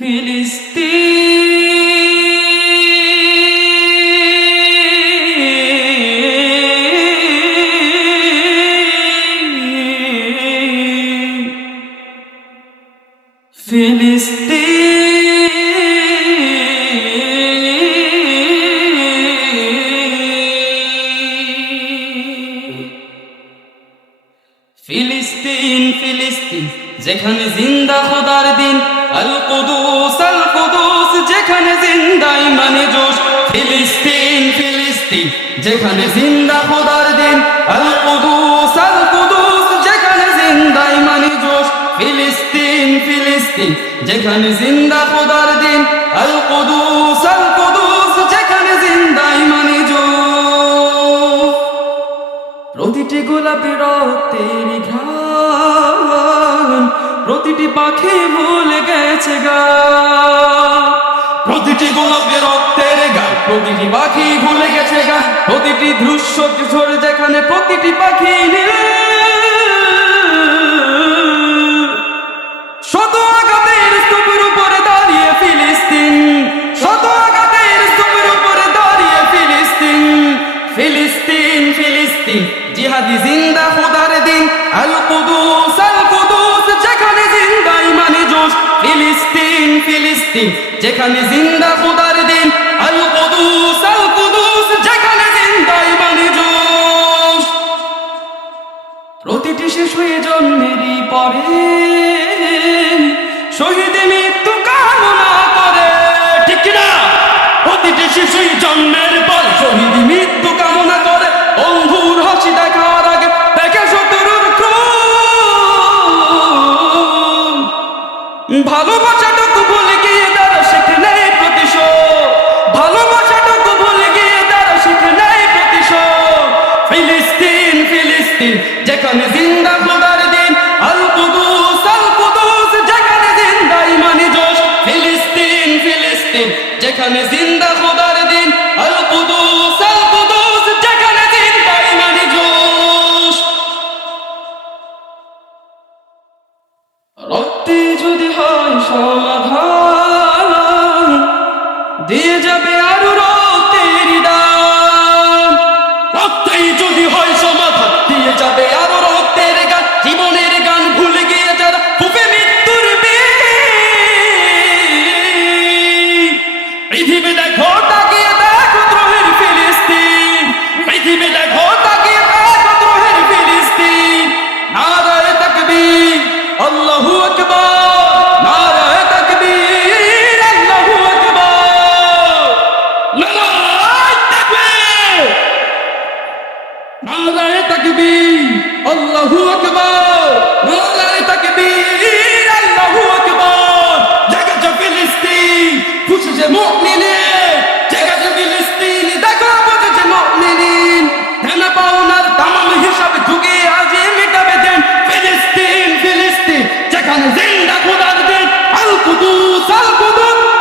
ফিলিস্তিন ফিলিস্তিন যেখানে জিন্দা খোদার দিন, আল কুদুস যেখানে জিন্দা ইমানে জোশ। ফিলিস্তিন ফিলিস্তিন যেখানে জিন্দা খোদার দিন, আল কুদুস যেখানে জিন্দা ইমানে জোশ। ফিলিস্তিন ফিলিস্তিন যেখানে জিন্দা খোদার দিন, আল কুদুস যেখানে জিন্দা ইমানে জোশ। প্রতিটি গোলাপি রক্তের ঘ্রাণ, প্রতিটি পাখি ভুলে গেছে গান। প্রতিটি গোলাপি রক্তের গান, প্রতিটি পাখি ভুলে গেছে গান। প্রতিটি দৃশ্য কিশোর যেখানে প্রতিটি পাখি শত আঘাতের স্তূপের উপরে দাঁড়িয়ে ফিলিস্তিন, শত আঘাতের স্তূপের উপরে দাঁড়িয়ে ফিলিস্তিন। ফিলিস্তিন ফিলিস্তিন জিহাদি জিন্দা খোদার দিন, আল কুদুস যেখানে জিন্দা ইমানে জোশ। ফিলিস্তিন ফিলিস্তিন যেখানে জিন্দা খোদার দিন, আল কুদুস যেখানে জিন্দা ইমানে জোশ। প্রতিটি শিশুই জন্মেরই পরে শহীদ মৃত্যু কামনা করে, ঠিক না? প্রতিটি শিশুই জন্মের পর শহীদ মৃত্যু কামনা করে। বন্ধুর হাসি দেখার আগে দেখে শত্রুর ক্রোধ। ভালোবাসাটুকু ভুলে গিয়ে তারা শিখে নেয় প্রতিশোধ, ভালোবাসাটুকু ভুলে গিয়ে তারা শিখে নেয় প্রতিশোধ। ফিলিস্তিন ফিলিস্তিন যেখানে জিন্দা খোদার দিন, আল কুদুস যেখানে জিন্দা ইমানে জোশ। ফিলিস্তিন ফিলিস্তিন যেখানে জিন্দা খোদার দিন, আল কুদুস যেখানে জিন্দা ইমানে জোশ। রক্তে যদি হয় সমাধান, দিয়ে যাবে আরো রক্তের দান। রক্তেই যদি হয় সমাধান, দিয়ে যাবে আরো রক্তের গান। জীবনের গান ভুলে গিয়ে যারা ফুঁপে মৃত্যুর বীজ। পৃথিবী দেখো তাকিয়ে দেখো দ্রোহের ফিলিস্তিন, পৃথিবী দেখো তাকিয়ে দেখো দ্রোহের ফিলিস্তিন। নারায়ে তাকবীর আল্লাহু আকবার, নারায়ে তাকবীর আল্লাহু আকবার, নারায়ে তাকবীর, নারায়ে তাকবীর আল্লাহু আকবার, নারায়ে তাকবীর আল্লাহু আকবার। জেগেছে ফিলিস্তিন, খুশিছে মুমিনিন, জেগেছে ফিলিস্তিন, দেখো বুঝেছে মুমিনিন। দেনা পাওনার তামাম হিসাব যুগে আজই মেটাবে দেন। ফিলিস্তিন ফিলিস্তিন যেখানে জিন্দা খোদার দিন, আল কুদুস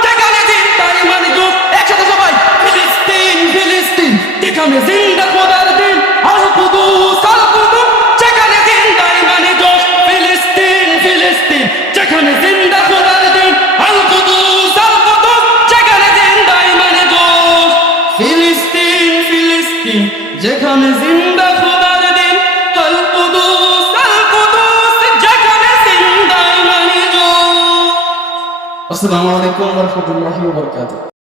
যেখানে জিন্দা ইমানে জোশ। একসাথে সবাই, ফিলিস্তিন ফিলিস্তিন যেখানে জিন্দা খোদার দিন, আল কুদুস যেখানে জিন্দা ইমানে জোশ। ফিলিস্তিন ফিলিস্তিন যেখানে জিন্দা খোদার দিন, আল কুদুস যেখানে জিন্দা ইমানে জোশ। ফিলিস্তিন ফিলিস্তিন যেখানে জিন্দা খোদার দিন, আল কুদুস যেখানে জিন্দা ইমানে জোশ। আসসালামু আলাইকুম ওয়া রাহমাতুল্লাহি ওয়া বারাকাতুহু।